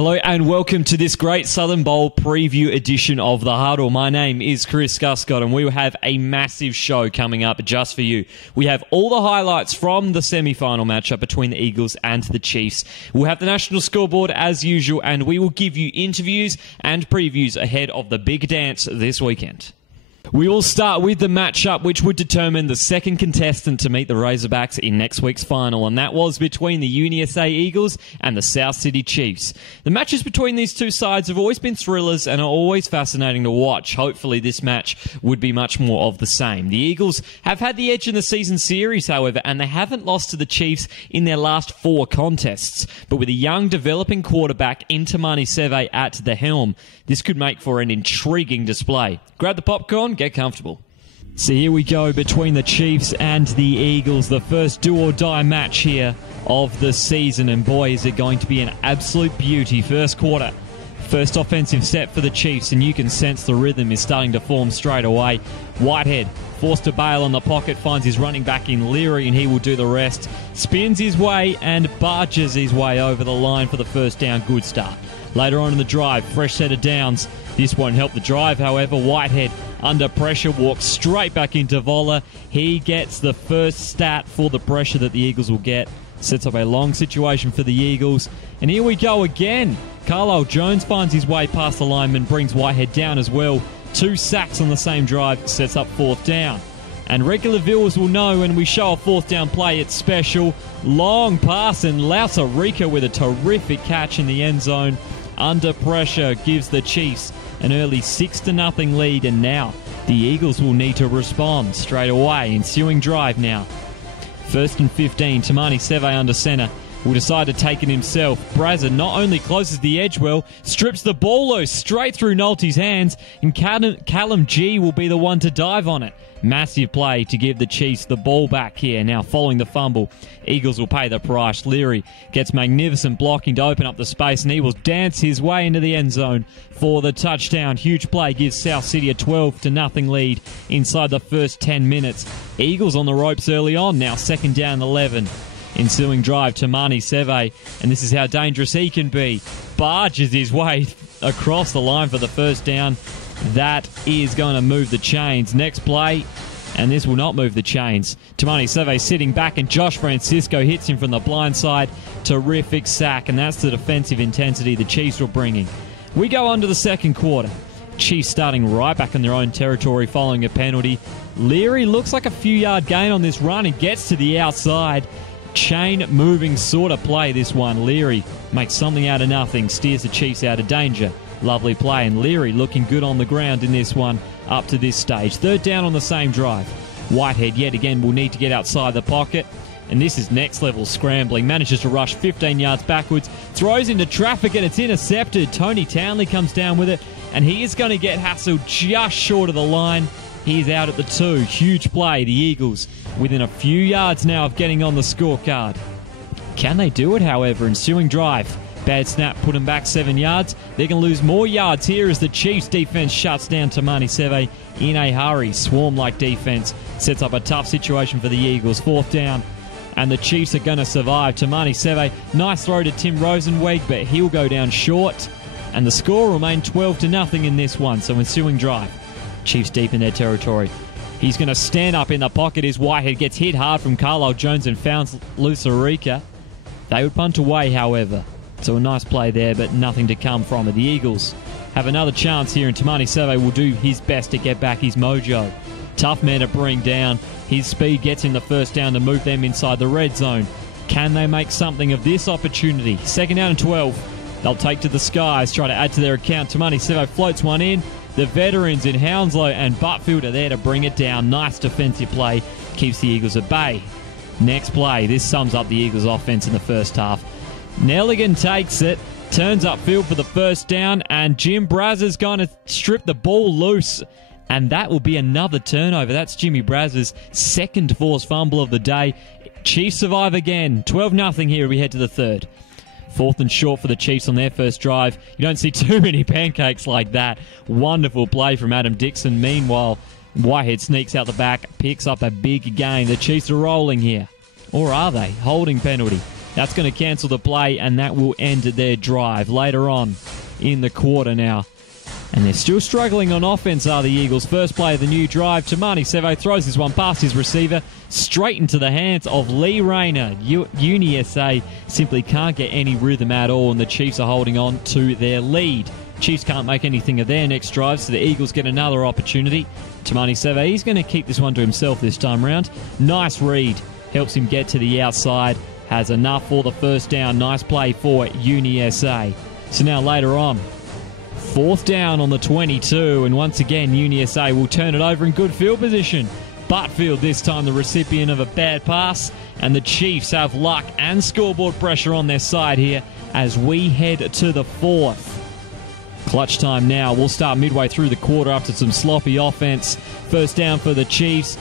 Hello and welcome to this great Southern Bowl preview edition of The Huddle. My name is Chris Guscott and we will have a massive show coming up just for you. We have all the highlights from the semi-final matchup between the Eagles and the Chiefs. We'll have the national scoreboard as usual and we will give you interviews and previews ahead of the big dance this weekend. We will start with the matchup which would determine the second contestant to meet the Razorbacks in next week's final, and that was between the Uni SA Eagles and the South City Chiefs. The matches between these two sides have always been thrillers and are always fascinating to watch. Hopefully this match would be much more of the same. The Eagles have had the edge in the season series, however, and they haven't lost to the Chiefs in their last 4 contests. But with a young developing quarterback in Tamani Seve at the helm, this could make for an intriguing display. Grab the popcorn, get comfortable. So here we go between the Chiefs and the Eagles, the first do-or-die match here of the season, and boy is it going to be an absolute beauty. First quarter, first offensive set for the Chiefs, and you can sense the rhythm is starting to form straight away. Whitehead forced to bail on the pocket, finds his running back in Leary, and he will do the rest. Spins his way and barges his way over the line for the first down. Good start. Later on in the drive, fresh set of downs. This won't help the drive, however. Whitehead, under pressure, walks straight back into Voller. He gets the first stat for the pressure that the Eagles will get. Sets up a long situation for the Eagles. And here we go again. Carlisle Jones finds his way past the lineman, brings Whitehead down as well. 2 sacks on the same drive, sets up 4th down. And regular viewers will know when we show a 4th down play, it's special. Long pass, and Lausarica with a terrific catch in the end zone. Under pressure gives the Chiefs an early 6-0 lead, and now the Eagles will need to respond straight away. Ensuing drive now. 1st and 15, Tamani Seve under center will decide to take it himself. Brazza not only closes the edge well, strips the ball loose straight through Nolte's hands, and Callum G will be the one to dive on it. Massive play to give the Chiefs the ball back here. Now following the fumble, Eagles will pay the price. Leary gets magnificent blocking to open up the space, and he will dance his way into the end zone for the touchdown. Huge play gives South City a 12-0 lead inside the first 10 minutes. Eagles on the ropes early on, now 2nd down 11. Ensuing drive, Tamani Seve, and this is how dangerous he can be. Barges his way across the line for the first down. That is going to move the chains. Next play, and this will not move the chains. Tamani Seve sitting back, and Josh Francisco hits him from the blind side. Terrific sack, and that's the defensive intensity the Chiefs were bringing. We go on to the second quarter. Chiefs starting right back in their own territory following a penalty. Leary looks like a few-yard gain on this run and gets to the outside. Chain moving sort of play, this one. Leary makes something out of nothing, steers the Chiefs out of danger. Lovely play, and Leary looking good on the ground in this one up to this stage. 3rd down on the same drive. Whitehead yet again will need to get outside the pocket, and this is next level scrambling. Manages to rush 15 yards backwards, throws into traffic, and it's intercepted. Tony Townley comes down with it, and he is going to get hassled just short of the line. He's out at the 2. Huge play. The Eagles within a few yards now of getting on the scorecard. Can they do it, however? Ensuing drive. Bad snap, put them back 7 yards. They're going to lose more yards here as the Chiefs defense shuts down Tamani Seve in a hurry. Swarm-like defense sets up a tough situation for the Eagles. 4th down, and the Chiefs are going to survive. Tamani Seve, nice throw to Tim Rosenweg, but he'll go down short, and the score remained 12-0 in this one. So ensuing drive. Chiefs deep in their territory. He's going to stand up in the pocket as Whitehead gets hit hard from Carlisle Jones and founds Lausarica. They would punt away, however. So a nice play there, but nothing to come from it. The Eagles have another chance here, and Tamani Seve will do his best to get back his mojo. Tough man to bring down. His speed gets him the first down to move them inside the red zone. Can they make something of this opportunity? 2nd down and 12. They'll take to the skies, try to add to their account. Tamani Seve floats one in. The veterans in Hounslow and Butfield are there to bring it down. Nice defensive play. Keeps the Eagles at bay. Next play. This sums up the Eagles' offense in the first half. Nelligan takes it, turns upfield for the first down, and Jim Brazza's going to strip the ball loose. And that will be another turnover. That's Jimmy Brazza's 2nd forced fumble of the day. Chiefs survive again. 12-0 here as we head to the 3rd. 4th and short for the Chiefs on their first drive. You don't see too many pancakes like that. Wonderful play from Adam Dixon. Meanwhile, Whitehead sneaks out the back, picks up a big gain. The Chiefs are rolling here. Or are they? Holding penalty. That's going to cancel the play, and that will end their drive. Later on in the quarter now. And they're still struggling on offense, are the Eagles. First play of the new drive. Tamani Sevo throws this one past his receiver, straight into the hands of Lee Rayner. Uni SA simply can't get any rhythm at all, and the Chiefs are holding on to their lead. Chiefs can't make anything of their next drive, so the Eagles get another opportunity. Tamani Sevo, he's going to keep this one to himself this time round. Nice read. Helps him get to the outside. Has enough for the first down. Nice play for Uni SA. So now later on, 4th down on the 22, and once again, Uni SA will turn it over in good field position. Buttfield this time the recipient of a bad pass, and the Chiefs have luck and scoreboard pressure on their side here as we head to the 4th. Clutch time now. We'll start midway through the quarter after some sloppy offense. First down for the Chiefs.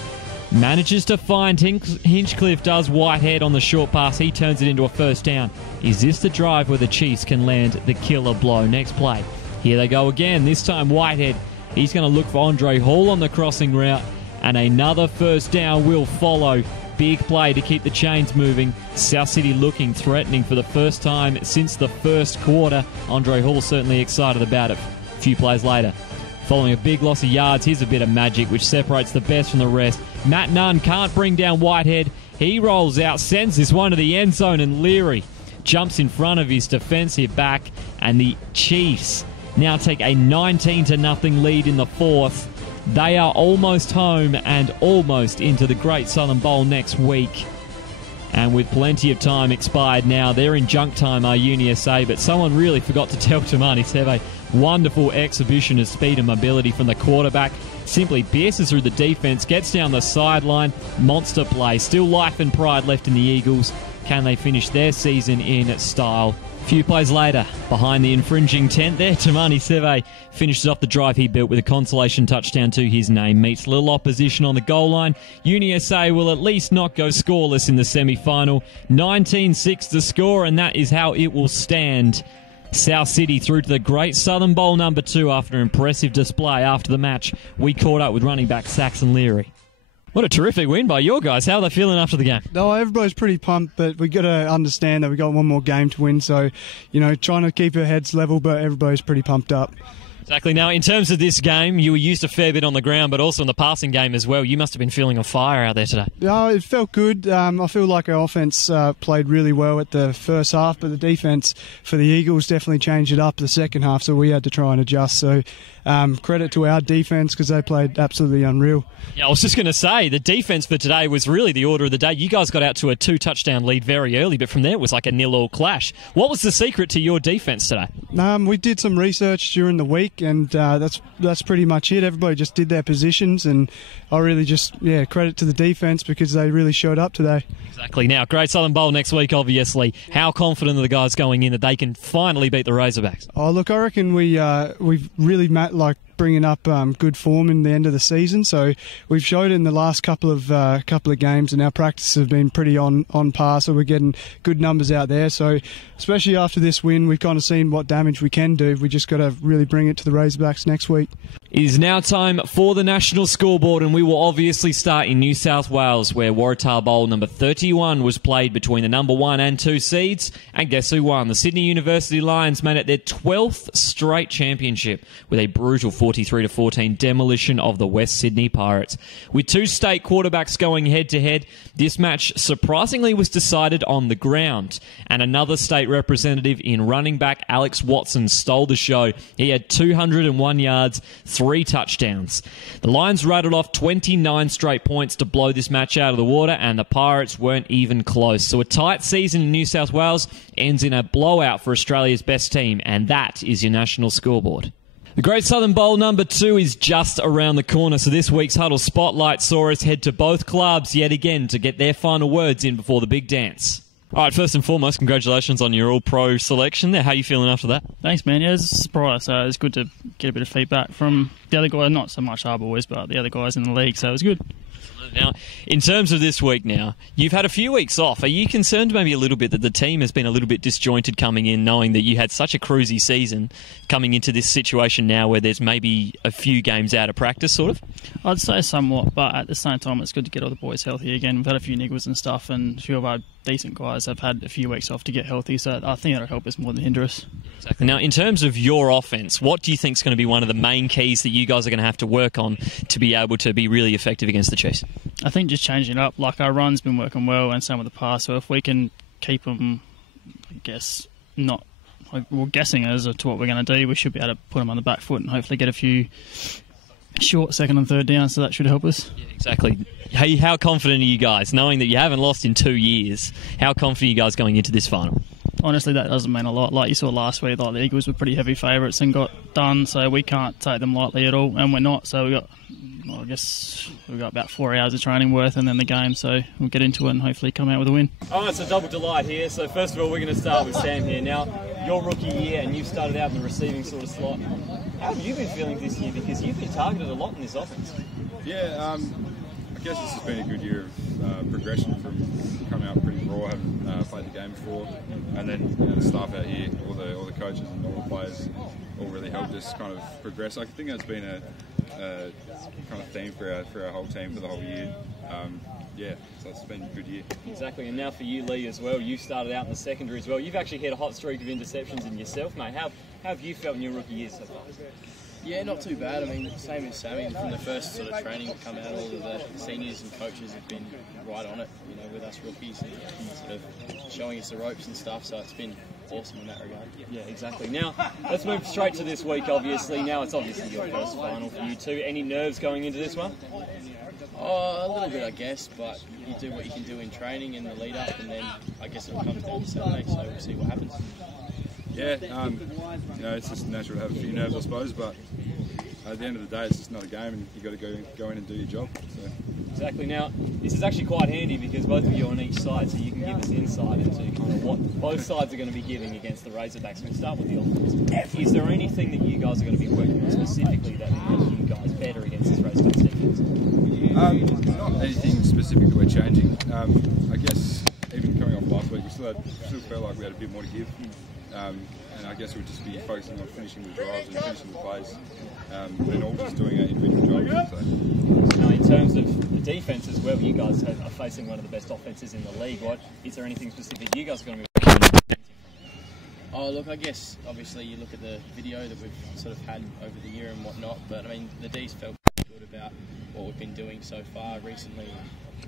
Manages to find Hinchcliffe, does Whitehead on the short pass. He turns it into a first down. Is this the drive where the Chiefs can land the killer blow? Next play. Here they go again. This time Whitehead. He's going to look for Andre Hall on the crossing route. And another first down will follow. Big play to keep the chains moving. South City looking threatening for the first time since the first quarter. Andre Hall certainly excited about it. A few plays later. Following a big loss of yards, here's a bit of magic which separates the best from the rest. Matt Nunn can't bring down Whitehead. He rolls out, sends this one to the end zone, and Leary jumps in front of his defensive back. And the Chiefs now take a 19-0 lead in the 4th. They are almost home and almost into the Great Southern Bowl next week. And with plenty of time expired now, they're in junk time, our Uni SA, but someone really forgot to tell Tamani Seve. Wonderful exhibition of speed and mobility from the quarterback. Simply pierces through the defense, gets down the sideline. Monster play. Still life and pride left in the Eagles. Can they finish their season in style? A few plays later, behind the infringing tent there, Tamani Seve finishes off the drive he built with a consolation touchdown to his name. Meets little opposition on the goal line. Uni SA will at least not go scoreless in the semi-final. 19-6 the score, and that is how it will stand. South City through to the Great Southern Bowl number 2 after an impressive display. After the match, we caught up with running back Saxon Leary. What a terrific win by your guys. How are they feeling after the game? No, everybody's pretty pumped, but we've got to understand that we've got one more game to win. So, trying to keep our heads level, but everybody's pretty pumped up. Exactly. Now, in terms of this game, you were used a fair bit on the ground, but also in the passing game as well. You must have been feeling on fire out there today. Yeah, it felt good. I feel like our offense played really well at the first half, but the defense for the Eagles definitely changed it up the second half, so we had to try and adjust. So credit to our defense because they played absolutely unreal. Yeah, I was just going to say, the defense for today was really the order of the day. You guys got out to a 2-touchdown lead very early, but from there it was like a 0-0 clash. What was the secret to your defense today? We did some research during the week, and that's pretty much it. Everybody just did their positions, and I really just, credit to the defense because they really showed up today. Exactly. Now, Great Southern Bowl next week, obviously. How confident are the guys going in that they can finally beat the Razorbacks? Oh, look, I reckon we've really bringing up good form in the end of the season. So we've showed in the last couple of games, and our practices have been pretty on par. So we're getting good numbers out there. So especially after this win, we've kind of seen what damage we can do. We just got to really bring it to the Razorbacks next week. It is now time for the national scoreboard, and we will obviously start in New South Wales, where Waratah Bowl number 31 was played between the number 1 and 2 seeds. And guess who won? The Sydney University Lions made it their 12th straight championship with a brutal 43-14 demolition of the West Sydney Pirates. With 2 state quarterbacks going head-to-head, this match surprisingly was decided on the ground. And another state representative in running back Alex Watson stole the show. He had 201 yards, 3 touchdowns. The Lions rattled off 29 straight points to blow this match out of the water, and the Pirates weren't even close. So a tight season in New South Wales ends in a blowout for Australia's best team, and that is your national scoreboard. The Great Southern Bowl number 2 is just around the corner, so this week's Huddle Spotlight saw us head to both clubs yet again to get their final words in before the big dance. All right, first and foremost, congratulations on your All-Pro selection there. How are you feeling after that? Thanks, man. Yeah, it was a surprise. So it's good to get a bit of feedback from the other guys, not so much our boys, but the other guys in the league, so it was good. Now, in terms of this week now, you've had a few weeks off. Are you concerned maybe a little bit that the team has been a little bit disjointed coming in, knowing that you had such a cruisy season coming into this situation now where there's maybe a few games out of practice, sort of? I'd say somewhat, but at the same time, it's good to get all the boys healthy again. We've had a few niggles and stuff, and a few of our decent guys have had a few weeks off to get healthy, so I think that'll help us more than hinder us. Exactly. Now, in terms of your offense, what do you think is going to be one of the main keys that you guys are going to have to work on to be able to be really effective against the Chiefs? I think just changing it up. Like, our run's been working well and some of the pass, so if we can keep them, I guess, not... We're guessing as to what we're going to do, we should be able to put them on the back foot and hopefully get a few short second and third down, so that should help us. Yeah, exactly. Hey, how confident are you guys, knowing that you haven't lost in 2 years? How confident are you guys going into this final? Honestly, that doesn't mean a lot. Like you saw last week, like the Eagles were pretty heavy favourites and got done, so we can't take them lightly at all, and we're not. So we got, well, I guess we've got about 4 hours of training worth and then the game, so we'll get into it and hopefully come out with a win. Oh, it's a double delight here. So first of all, we're going to start with Sam here. Now, your rookie year, and you've started out in the receiving sort of slot. How have you been feeling this year? Because you've been targeted a lot in this offense. Yeah, I guess this has been a good year of progression from coming out pretty raw, having played the game before, and then the staff out here, all the coaches and all the players, all really helped us kind of progress. I think that's been a kind of theme for our whole team for the whole year. Yeah, so it's been a good year. Exactly, and now for you, Lee, as well. You started out in the secondary as well. You've actually had a hot streak of interceptions in yourself, mate. How have you felt in your rookie year so far? Yeah, not too bad. I mean, same as Sammy. From the first sort of training that come out, all of the seniors and coaches have been right on it, you know, with us rookies and sort of showing us the ropes and stuff. So it's been awesome in that regard. Yeah, exactly. Now, let's move straight to this week, obviously. Now it's obviously your first final for you two. Any nerves going into this one? Oh, a little bit, I guess, but you do what you can do in training in the lead up, and then I guess it comes down to Saturday, so we'll see what happens. Yeah, you know, it's just natural to have a few nerves, I suppose, but at the end of the day, it's just not a game, and you've got to go in and do your job. So. Exactly. Now, this is actually quite handy because both of you are on each side, so you can give us insight into kind of what both sides are going to be giving against the Razorbacks. We'll start with the offense. Is there anything that you guys are going to be working on specifically that will make you guys better against this Razorbacks defense? Not anything specific that we're changing. I guess even coming off last week, we still felt like we had a bit more to give. And I guess we'll just be focusing on finishing the drives and finishing the plays, and all just doing our individual jobs. So. Now, in terms of the defense as well, you guys are facing one of the best offenses in the league. Is there anything specific you guys are going to be working on? Oh, look, I guess obviously you look at the video that we've sort of had over the year and whatnot, but I mean the D's felt good about what we've been doing so far recently,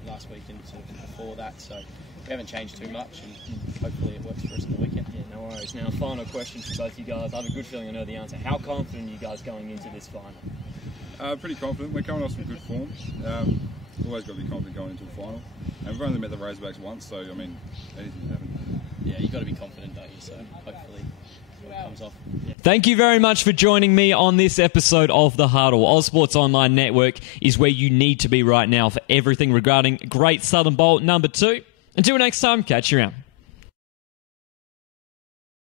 last week and sort of before that, so we haven't changed too much, and hopefully it works for us in the weekend. Yeah, no worries. Now, final question for both you guys. I have a good feeling I know the answer. How confident are you guys going into this final? Pretty confident. We're coming off some good form. Always got to be confident going into a final. And we've only met the Razorbacks once, so I mean, anything can happen. Yeah, you've got to be confident, don't you? So hopefully it comes off. Thank you very much for joining me on this episode of The Huddle. Ozsports Online Network is where you need to be right now for everything regarding Great Southern Bowl number 2. Until next time, catch you around.